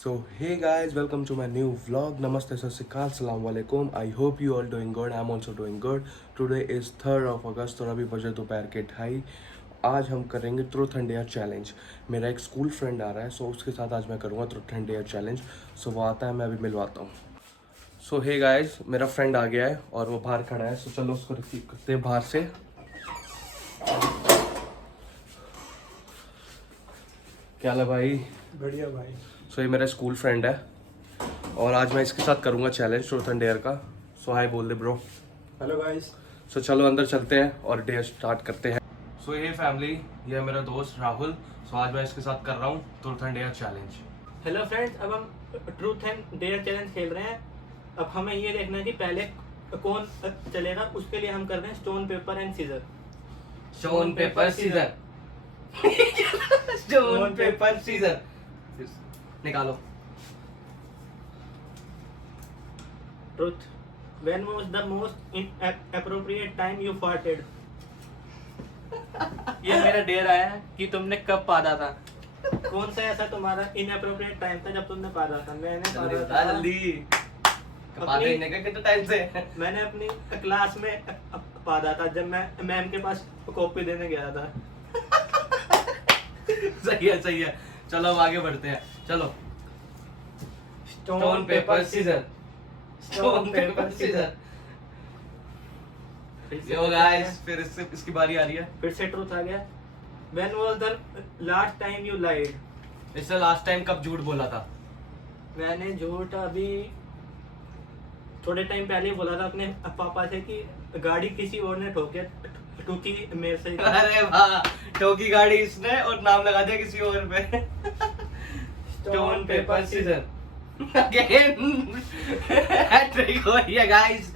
So hey guys, welcome to my new vlog. Namaste, sat sri akal, assalamu alaikum. I hope you all doing good. I'm also doing good. Today is 3rd of August और अभी बजे दोपहर के 2:30। आज हम करेंगे truth and dare challenge. मेरा एक स्कूल फ्रेंड आ रहा है, सो उसके साथ आज मैं करूँगा ट्रूथ एंड डेयर चैलेंज। सो वो आता है, मैं अभी मिलवाता हूँ। सो हे गाइस, मेरा फ्रेंड आ गया है और वो बाहर खड़ा है। सो चलो उसको रिसीव करते हैं बाहर से। क्या हाल है भाई? बढ़िया भाई। सो ये मेरा स्कूल फ्रेंड है और आज मैं इसके साथ करूँगा चैलेंज ट्रूथ एंड डेयर का। सो हाय बोल दे ब्रो। Hello guys. सो चलो अंदर चलते हैं और डेयर स्टार्ट करते हैं। सो ये फैमिली, ये है मेरा दोस्त राहुल। सो आज मैं इसके साथ कर रहा हूँ truth and dare challenge. Hello friends, अब हम ट्रूथ एंड डेयर चैलेंज खेल रहे हैं। अब हमें ये देखना है कि पहले कौन चलेगा। उसके लिए हम कर रहे हैं stone paper and scissor. Stone paper scissor. Stone paper scissor. निकालो। Truth, when was the most inappropriate time you farted? ये मेरा डेयर आया है कि तुमने कब पादा था। कौन सा ऐसा तुम्हारा इनअप्रोप्रिएट टाइम था जब तुमने पादा था? मैंने पादा था जल्दी। पादे ने का कितना टाइम से? मैंने अपनी क्लास में पादा था जब मैं मैम के पास कॉपी देने गया था। सही है, सही है। चलो अब आगे बढ़ते हैं। चलो stone paper scissor. Stone paper scissor. Yo guys, फिर इससे इसकी बारी आ रही है। फिर से ट्रूथ आ गया। When was the last time you lied? इससे लास्ट टाइम कब झूठ बोला था? मैंने झूठ अभी थोड़े टाइम पहले ही बोला था अपने पापा से कि गाड़ी किसी और ने ठोके, क्योंकि मेरे से। अरे वाह, ठोकी गाड़ी इसने और नाम लगा दिया किसी और पे। Stone paper scissor. Again hat trick हो रही है गाइस।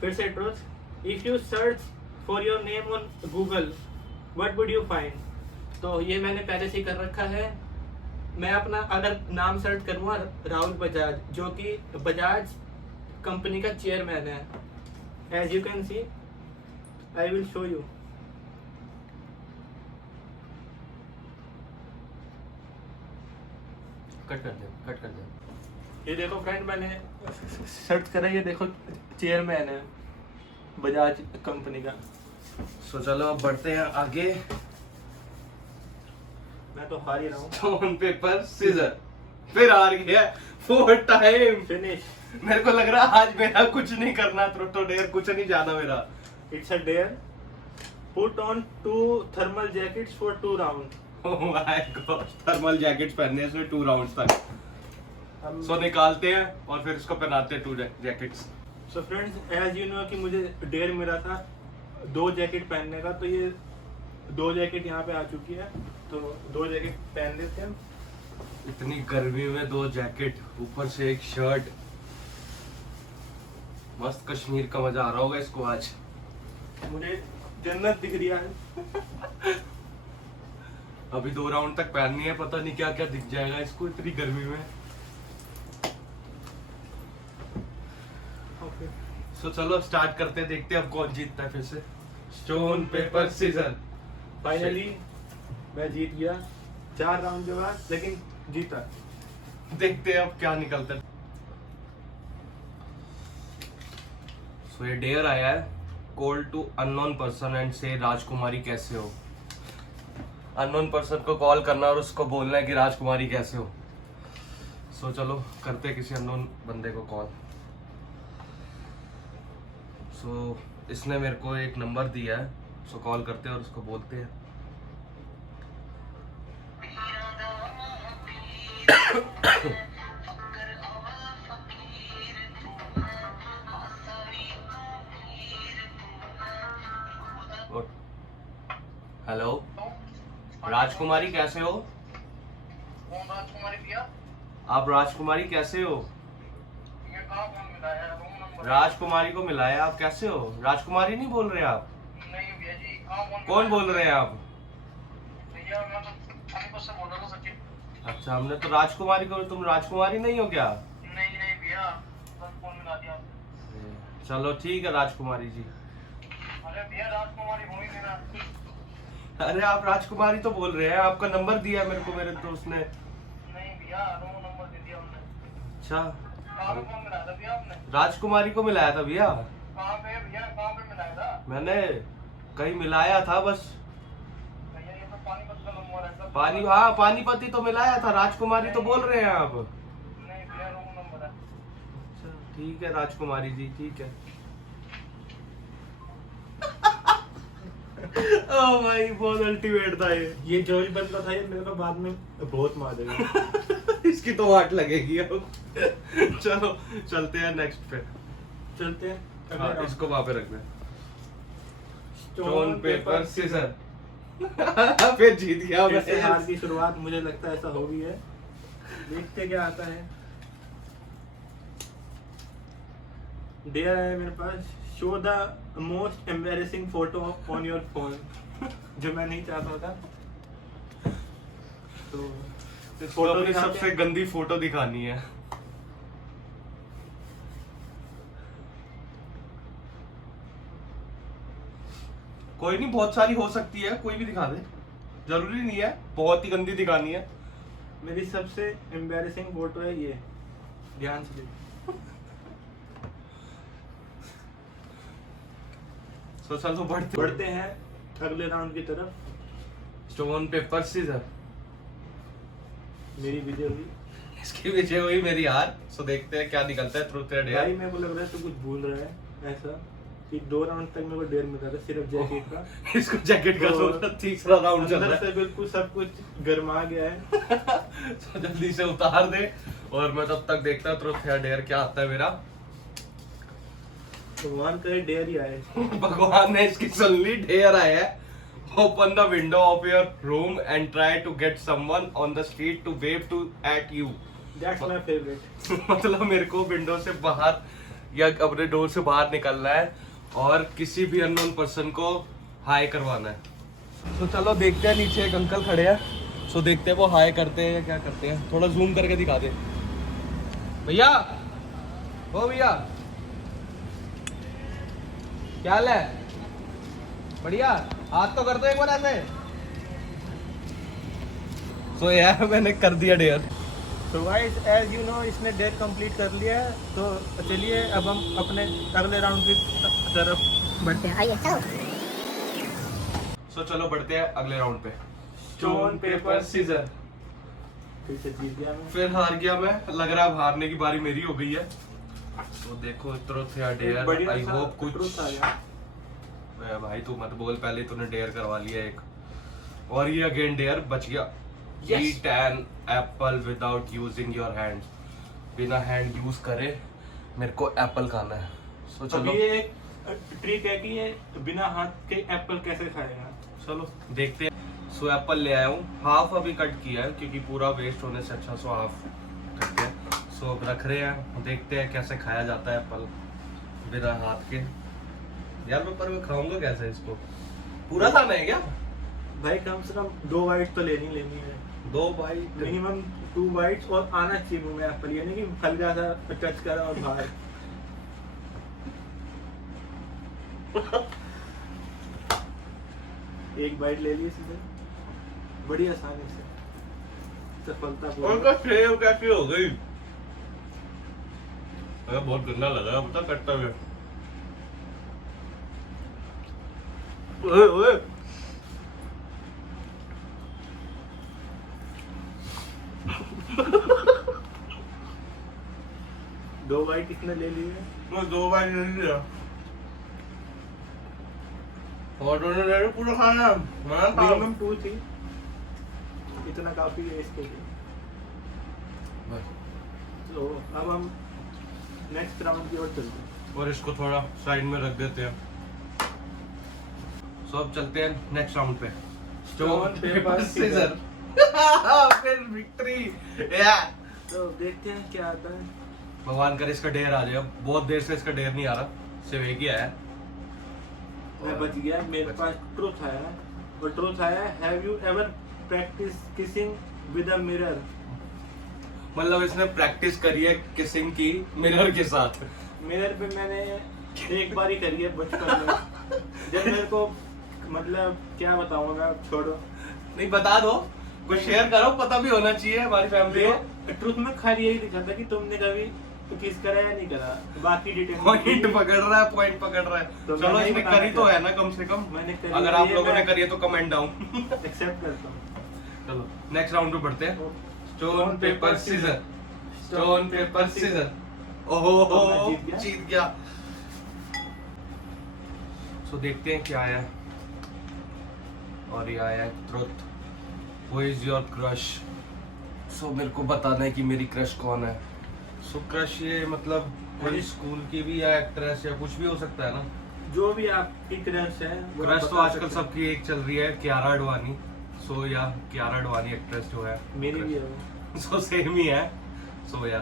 फिर से truth, if you search for your name on Google, what would you find? तो ये मैंने पहले से ही कर रखा है। मैं अपना अगर नाम सर्च करूँगा राहुल बजाज, जो कि बजाज कंपनी का चेयरमैन है। As you can see, I will show you. Cut कर दे, कट कर दे। ये देखो फ्रेंड, मैंने सर्च करा, ये देखो चेयरमैन है बजाज कंपनी का। सो चलो अब बढ़ते हैं आगे। मैं तो हार ही रहा हूँ। Stone paper scissor. फिर हार गया 4 टाइम। फिनिश। मेरे को लग रहा है आज मेरा कुछ नहीं करना, ट्रूथ और डेयर कुछ नहीं जाना मेरा। It's a dare. Put on 2 thermal jackets for 2 round. Oh my god, thermal jackets पहनने से 2 राउंड्स तक। सो निकालते हैं और फिर इसको पहनाते हैं 2 jackets. So friends, as you know कि मुझे डेयर मिला था 2 जैकेट पहनने का, तो ये 2 जैकेट यहाँ पे आ चुकी है, तो 2 जैकेट पहन लेते हैं। इतनी गर्मी में 2 जैकेट, ऊपर से एक शर्ट। मस्त कश्मीर का मजा आ रहा होगा इसको आज। मुझे जन्नत दिख रही है। अभी 2 राउंड तक पहननी है, पता नहीं क्या क्या दिख जाएगा इसको इतनी गर्मी में। सो चलो स्टार्ट करते हैं, देखते हैं अब कौन जीतता है फिर से। Stone paper scissor. फाइनली मैं जीत गया 4 राउंड के बाद, लेकिन जीता। देखते हैं अब क्या निकलता है। सो ये डेयर आया है, call to unknown person and say राजकुमारी कैसे हो। अननोन पर्सन को कॉल करना और उसको बोलना है कि राजकुमारी कैसे हो। सो चलो करते हैं किसी अननोन बंदे को कॉल। सो इसने मेरे को एक नंबर दिया है, सो कॉल करते हैं और उसको बोलते हैं। हेलो राजकुमारी कैसे हो? कौन राजकुमारी भैया? आप राजकुमारी कैसे हो? ये कहाँ कौन मिला है? Room number? राजकुमारी को मिला है, आप कैसे हो? राजकुमारी नहीं बोल रहे आप? नहीं भैया जी, कहाँ कौन बोल रहे हैं आप? भैया मैं तो अभी बस से बोल रहा था सचिन। अच्छा, हमने तो राजकुमारी को, तुम राजकुमारी नहीं हो क्या? नहीं नहीं भैया, बस फोन मिला दिया। चलो ठीक है राजकुमारी जी। अरे भैया राजकुमारी हो ही नहीं रहा। अरे आप राजकुमारी तो बोल रहे हैं, आपका नंबर दिया मेरे को मेरे दोस्त ने। नहीं भैया नो नंबर दे दिया हमने। अच्छा, कहाँ पे फोन मिलाया था भैया आपने? राजकुमारी को मिलाया था भैया। कहाँ पे भैया, कहाँ पे मिलाया था? मैंने कहीं मिलाया था बस। भैया ये तो पानीपत का नंबर है सर। पानी, हाँ पानीपति तो मिलाया था, राजकुमारी तो बोल रहे हैं आप। नहीं भैया रॉन्ग नंबर है। अच्छा ठीक है राजकुमारी जी, ठीक है। ओ भाई बहुत अल्टीमेट था ये जो भी बंदा था ये मेरे को बाद में बहुत मारेगा। इसकी तो वाट लगेगी अब। चलो चलते हैं नेक्स्ट पे। चलते हैं हाँ, अगले इसको वहां पे रखना है। Stone stone paper scissor. फिर जीत गया फिर से हार मैं। की शुरुआत मुझे लगता है ऐसा हो गई है। देखते क्या आता है। डेयर है मेरे पास, show the most embarrassing photo on your phone. जो मैं नहीं चाहता था। तो इसको अपनी सबसे गंदी फोटो दिखानी है। कोई नहीं, बहुत सारी हो सकती है, कोई भी दिखा दे, जरूरी नहीं है बहुत ही गंदी दिखानी है। मेरी सबसे एम्बैरेसिंग फोटो है ये, ध्यान से देखो। तो चलो बढ़ते हैं अगले राउंड की तरफ। Stone paper scissor. मेरी विजय हुई। इसकी विजय हुई मेरी हार। सो देखते हैं क्या निकलता है ट्रूथ या भाई डेयर। मेरे को लग रहा है तो कुछ भूल रहा है ऐसा कि 2 राउंड तक मेरे को डेयर मिला था सिर्फ जैकेट का। इसको जैकेट का तो सोचा, तीसरा राउंड चल अंदर रहा से है। बिल्कुल सब कुछ गर्मा गया है। तो जल्दी से उतार दे और मैं तब तक देखता हूँ ट्रूथ या डेयर क्या आता है मेरा। भगवान करे डेयर ही आए। भगवान ने इसकी सुन ली, ढेर आया है। Open the window of your room and try to get someone on the street to wave to at you. That's my favourite. मतलब मेरे को विंडो से बाहर या अपने डोर से बाहर निकलना है और किसी भी अननोन पर्सन को हाय करवाना है। तो चलो देखते हैं, नीचे एक अंकल खड़े हैं। सो देखते हैं वो हाय करते हैं या क्या करते हैं। थोड़ा जूम करके दिखा दे भैया। ओ भैया क्या हाल है? बढ़िया, हाथ तो कर दो एक बार ऐसे। सो यार मैंने कर दिया डेयर। तो गाइस एज यू नो इसने डेयर कंप्लीट कर लिया है। तो चलिए अब हम अपने अगले राउंड की तरफ बढ़ते हैं। आइए चलो। सो चलो बढ़ते हैं अगले राउंड पे। Stone paper scissor. फिर से जीत गया मैं। फिर हार गया मैं। लग रहा है अब हारने की बारी मेरी हो गई है। तो देखो ट्रूथ या डेयर। बढ़िया आई सा होप कुछ। truth आ गया। भाई तू मत बोल, पहले तूने डेयर करवा लिया एक और ये अगेन डेयर बच गया। Yes. Eat an apple without using your hands. बिना हैंड यूज करे मेरे को एप्पल खाना है। सो अब चलो ये एक ट्रिक है कि ये बिना हाथ के एप्पल कैसे खाएगा। चलो देखते हैं। सो एप्पल ले आया हूँ, हाफ अभी कट किया है क्योंकि पूरा वेस्ट होने से अच्छा। सो हाफ करते हैं। सो अब रख रहे हैं, देखते हैं कैसे खाया जाता है एप्पल बिना हाथ के। यार मैं पर मैं खाऊंगा कैसे इसको? पूरा खाना है क्या? भाई कम से कम 2 बाइट तो लेनी है। 2 बाइट मिनिमम 2 बाइट्स और आना चाहिए मुंह में एप्पल, यानी कि हल्का सा टच करा और बाहर। एक बाइट ले ली सीधे, बड़ी आसानी से, सफलता। सेव कैसी हो गई? अरे बहुत गंदा लग रहा है पता कटता हुए। ओए ओए 2 बाइट किसने ले ली है? मैं 2 बार नहीं लिया और दोनों ले पूरा खाना मैं मिनिमम 2 थी, इतना काफी है इसके लिए। तो अब हम नेक्स्ट राउंड की ओर चलते हैं। और इसको थोड़ा साइड में रख देते हैं। सो अब चलते हैं नेक्स्ट राउंड पे। Stone paper scissor. फिर विक्ट्री। या तो देखते हैं क्या आता है। भगवान करे इसका डेयर आ जाए। बहुत देर से इसका डेयर नहीं आ रहा, सिर्फ एक ही आया है। मैं बच गया, मेरे पास ट्रूथ आया है और ट्रूथ आया है, have you ever practice kissing with a mirror? मतलब इसने प्रैक्टिस करी है किसिंग की मिरर के साथ। मिरर पे मैंने एक बार ही करी है बचपन में, जब मेरे को, मतलब क्या बताऊं मैं, छोड़ो। नहीं बता दो, कुछ शेयर करो, पता भी होना चाहिए हमारी फैमिली को। ट्रुथ में खाली यही लिखा था कि तुमने कभी किस करा या नहीं करा, बाकी डिटेल पॉइंट पकड़ रहा है, पॉइंट पकड़ रहा है। तो चलो मैंने इसने बताया करी तो था। है ना कम से कम। मैंने करी अगर है, आप ये लोगों ने मैं- करी है तो कमेंट डाउन। एक्सेप्ट करता हूँ। चलो नेक्स्ट राउंड पे बढ़ते हैं। Stone paper scissor, stone paper scissor. ओहो तो मैं जीत गया। जीत गया। सो देखते हैं क्या आया। और ये आया truth. Who is your crush? So मेरे को बताना है कि मेरी क्रश कौन है। सो क्रश ये मतलब कोई स्कूल की भी या एक्ट्रेस या कुछ भी हो सकता है ना। जो भी आपकी क्रश है वो क्रश आप तो बता आजकल सकते हैं। सबकी एक चल रही है, कियारा आडवाणी। सो या कियारा आडवाणी एक्ट्रेस जो है मेरी भी है वो। सो सेम ही है। सो या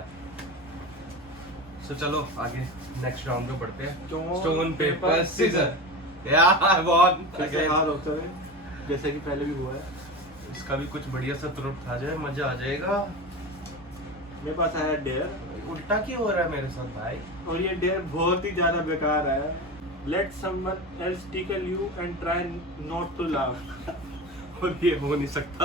सो चलो आगे नेक्स्ट राउंड पे बढ़ते हैं। Stone paper scissor. या आई वॉन कैसे अगेन। हार होता है जैसे कि पहले भी हुआ है। इसका भी कुछ बढ़िया सा तुरंत आ जाए, मजा आ जाएगा। मेरे पास आया डेयर, उल्टा क्यों हो रहा है मेरे साथ भाई? और ये डेयर बहुत ही ज्यादा बेकार है। Let someone else tickle you and try not to laugh. और ये हो नहीं सकता।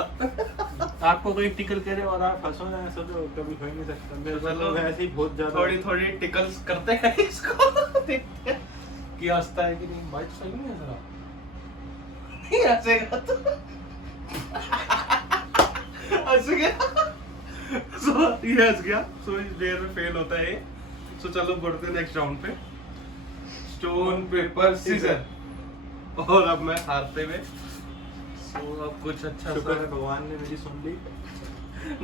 आपको कोई टिकल करे और आप हंसो ना, ऐसा तो कभी हो ही नहीं सकता। मेरे साथ तो वैसे ही बहुत ज्यादा थोड़ी थोड़ी टिकल्स करते हैं इसको। देखते हैं कि हंसता है कि नहीं। भाई सही नहीं हंस रहा। नहीं हंसेगा तो हंस गया। सो ये हंस गया। सो इस डेयर में फेल होता है ये। सो चलो बढ़ते नेक्स्ट राउंड पे। Stone paper scissor. और अब मैं हारते हुए। सो अब कुछ अच्छा शुक्र है सा भगवान ने मेरी सुन ली।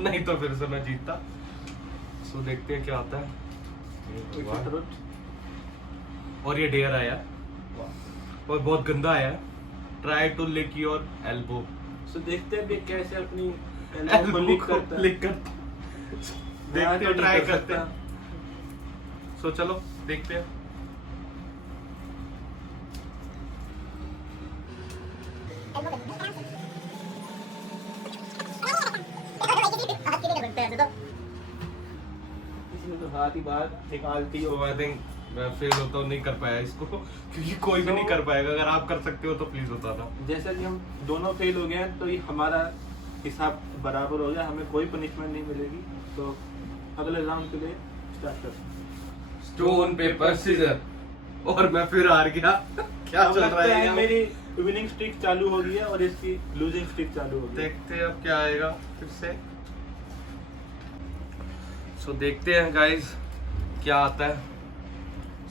नहीं तो फिर से मैं जीतता। सो देखते हैं क्या आता है। और ये डेयर आया और बहुत गंदा आया। Try to lick your elbow. So देखते हैं कि कैसे अपनी एल्बो लिक को करता है। लिक कर मैं देखते तो हैं, नहीं ट्राई कर करते सकता। हैं। सो चलो देखते हैं। इसमें तो हाथ ही बाहर निकालती हो। सो आई थिंक मैं फेल होता हूँ, नहीं कर पाया इसको। क्योंकि कोई भी नहीं कर पाएगा। अगर आप कर सकते हो तो प्लीज बताना। जैसा कि हम दोनों फेल हो गए हैं तो ये हमारा हिसाब बराबर हो गया, हमें कोई पनिशमेंट नहीं मिलेगी। तो अगले राउंड के लिए स्टार्ट करते हैं। Stone paper scissor. और मैं फिर हार गया। क्या अब चल लगता रहा है है यहाँ? मेरी विनिंग स्ट्रीक चालू हो गई है और इसकी लूजिंग स्ट्रीक चालू हो गई है। देखते हैं अब क्या आएगा फिर से। सो देखते हैं गाइस क्या आता है।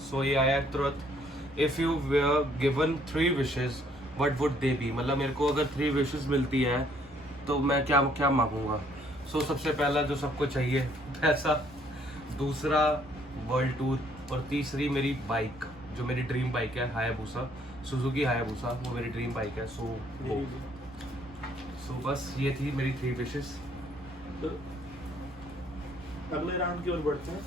सो ये आया truth. If you were given 3 wishes what would they be? मतलब मेरे को अगर 3 विशेस मिलती है तो मैं क्या क्या मांगूंगा। सो सबसे पहला जो सबको चाहिए पैसा, दूसरा वर्ल्ड टूर, और तीसरी मेरी बाइक जो मेरी ड्रीम बाइक है, हायाबुसा, सुजुकी हायाबुसा। वो मेरी ड्रीम बाइक है। सो वो मेरी भी। सो बस ये थी मेरी 3 विशेस। तो अगले राउंड की ओर बढ़ते हैं।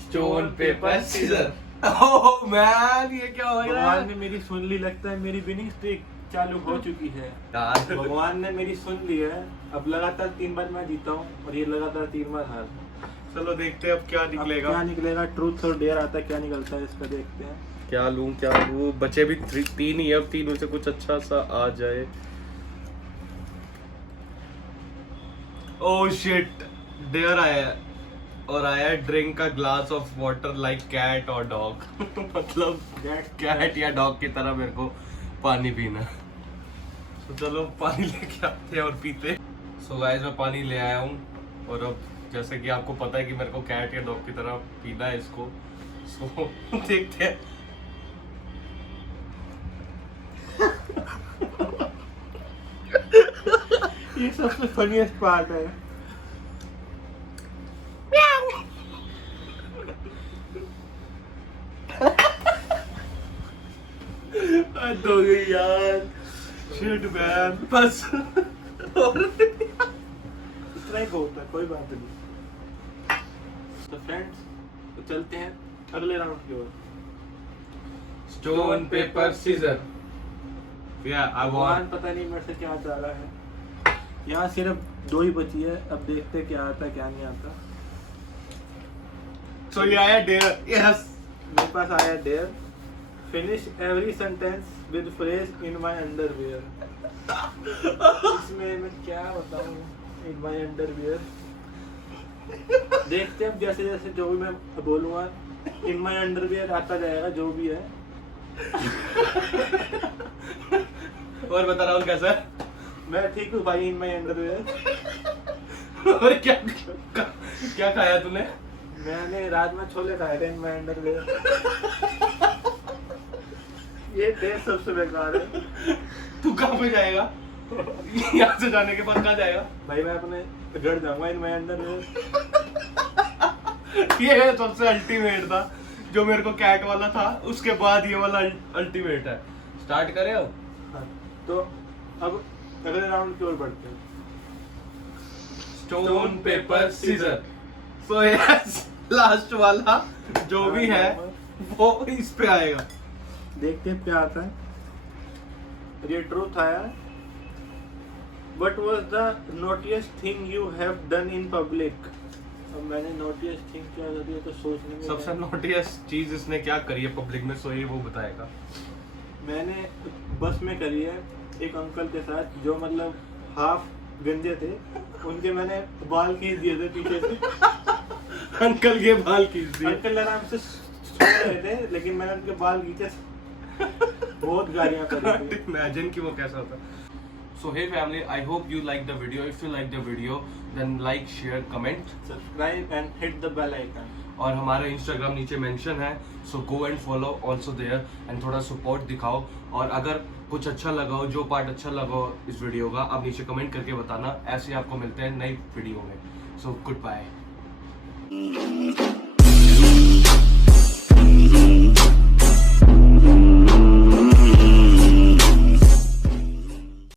Stone paper scissor. Oh man ये क्या हो रहा भगवान ने है मेरी सुन ली, लगता है मेरी विनिंग स्ट्रीक चालू हो चुकी है। यार? भगवान ने मेरी सुन ली है। अब लगातार 3 बार मैं जीता हूँ और ये लगातार 3 बार हार। चलो देखते हैं अब क्या अब निकलेगा। क्या निकलेगा? ट्रूथ और डेयर आता है, क्या निकलता है इसका देखते हैं। क्या लूं बचे भी 3 ही है। अब तीनों से कुछ अच्छा सा आ जाए। ओह शिट, डेयर आया है। और आया drink a glass of water like cat और डॉग। मतलब कैट या डॉग की तरह मेरे को पानी पीना। तो चलो पानी लेके आते हैं और पीते। सो गाइस मैं पानी ले आया हूँ। और अब जैसे कि आपको पता है कि मेरे को कैट या डॉग की तरह पीना है इसको। सो देखते हैं। ये सबसे फनीस्ट पार्ट है। हद हो गई यार। शिट मैन बस। इतना ही होता है, कोई बात नहीं। तो फ्रेंड्स तो चलते हैं अगले राउंड की ओर। Stone paper scissor. या आई भगवान पता नहीं मेरे से क्या चाह रहा है। यहाँ सिर्फ 2 ही बची है। अब देखते हैं क्या आता है क्या नहीं आता। सो ये आया डेयर। यस। मेरे पास आया dare. Finish every sentence with phrase in my underwear. इसमें मैं क्या बताऊं? In my underwear. देखते हैं अब जैसे जैसे जो भी मैं बोलूँगा इन माई अंडरवियर आता जाएगा जो भी है। और बता राहुल कैसा है? मैं ठीक हूँ भाई इन माई अंडरवियर। और क्या खाया तूने? मैंने राजमा छोले खाए थे इन माई अंडरवियर। ये टेस्ट सबसे बेकार है। तू कहाँ पे जाएगा? यहाँ से जाने के बाद कहाँ जाएगा? भाई मैं अपने घर जाऊंगा इन माई अंडरवियर। ये सबसे अल्टीमेट था जो मेरे को कैट वाला था, उसके बाद ये वाला अल्टीमेट है। स्टार्ट करें अब? हाँ, तो अब अगले राउंड की ओर बढ़ते हैं। Stone paper scissor. So yes, last वाला जो भी है वो इस पे आएगा। देखते हैं क्या आता है। ये ट्रूथ आया। What was the naughtiest thing you have done in public? अब मैंने naughtiest thing क्या करी है तो सोचने में सबसे नोटियस चीज इसने क्या करी है पब्लिक में, सो ये वो बताएगा। मैंने बस में करी है एक अंकल के साथ जो मतलब हाफ गंजे थे, उनके मैंने बाल खींच दिए थे पीछे से। अंकल के बाल खींच दिए। अंकल आराम से सो रहे थे लेकिन मैंने उनके बाल खींचे। बहुत गालियां करी थी। इमेजिन कि वो कैसा होता। So hey family, I hope you like the video. If you like the video, then like, share, comment. Subscribe and hit the bell icon. और हमारा Instagram नीचे मेंशन है, so go and follow also there and थोड़ा support दिखाओ। और अगर कुछ अच्छा लगा हो, जो पार्ट अच्छा लगा हो इस वीडियो का, आप नीचे कमेंट करके बताना। ऐसे आपको मिलते हैं नई वीडियो में। So goodbye.